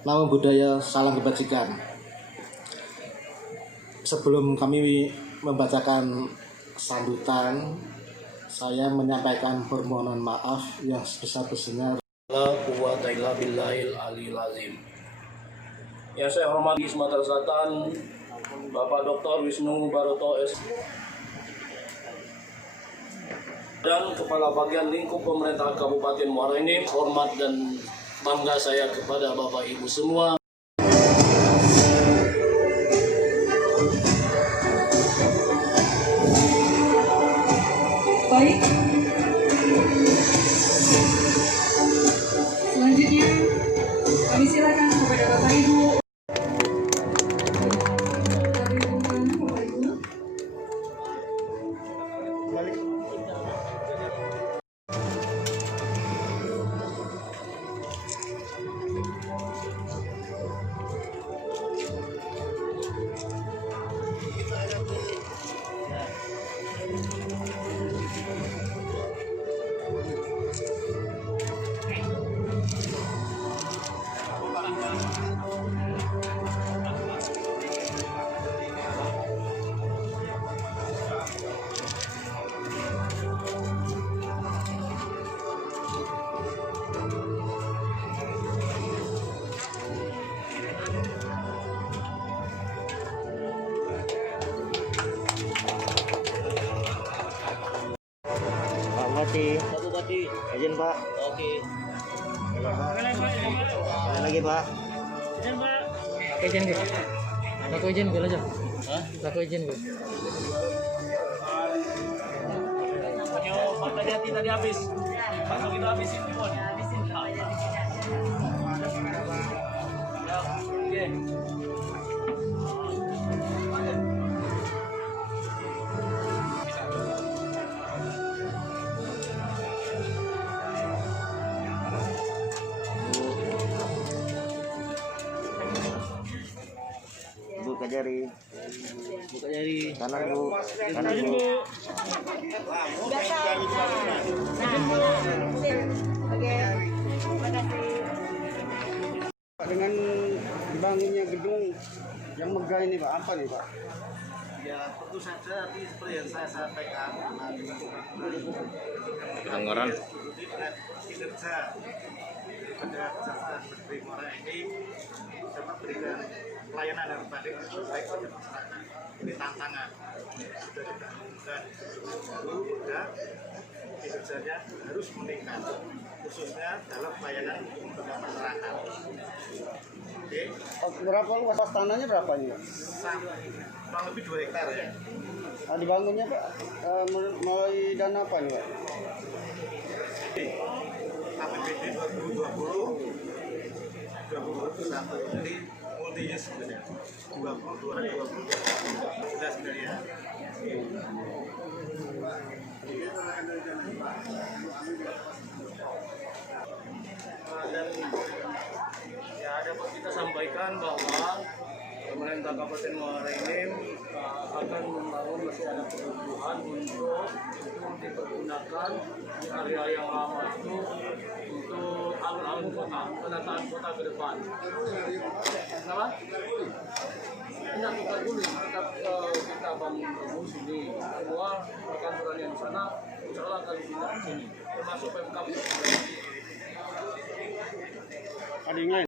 Namo Buddhaya, salam kebajikan. Sebelum kami membacakan sambutan, saya menyampaikan permohonan maaf yang sebesar-besarnya. La quwwata illa billahil aliyil azim. Yang saya hormati Sumatera Selatan, Bapak Dr. Wisnu Baroto S. dan Kepala Bagian Lingkup Pemerintah Kabupaten Muara Enim. Hormat dan bangga saya kepada Bapak Ibu semua. Baik. Selanjutnya kami silakan kepada Bapak Ibu. Satu tadi. Izin Pak. Oke. Ada lagi Pak. Izin gue. Laku izin gue aja. Hah? Laku izin gue. Ayo, Pak tadi habis. Pak kita habisin dulu. Habisin dulu aja di sini aja. Ya, oke. Buka jari. Buka jari. Kanan Bu. Kanan Bu. Dengan dibangunnya gedung yang megah ini Pak, apa nih Pak? Ya tentu saja nanti seperti yang saya sampaikan Anggaran. kinerja pada Kejaksaan Negeri Muara Enim dapat memberikan pelayanan yang terbaik pada masyarakat. Ini tantangan sudah kita lakukan dan kinerjanya harus meningkat khususnya dalam pelayanan kepada masyarakat. Oke. Berapa luas tanahnya berapa ini Pak? Kurang lebih 2 hektar ya. Nah, dibangunnya Pak melalui dana apa nih Pak? APBD 2020 21 jadi multi use sebenarnya 20 sebenarnya. Dan ya dapat kita sampaikan bahwa pemerintah Kabupaten Muara Enim akan membangun masih ada kebutuhan untuk dipergunakan di area yang lama itu untuk alun-alun kota, penataan kota ke depan. Kenapa? Tidak tukar dulu, kita bangun dulu sini. Semua perkantoran yang di sana, insya Allah akan pindah ke sini, termasuk Pemkab. Ada yang lain?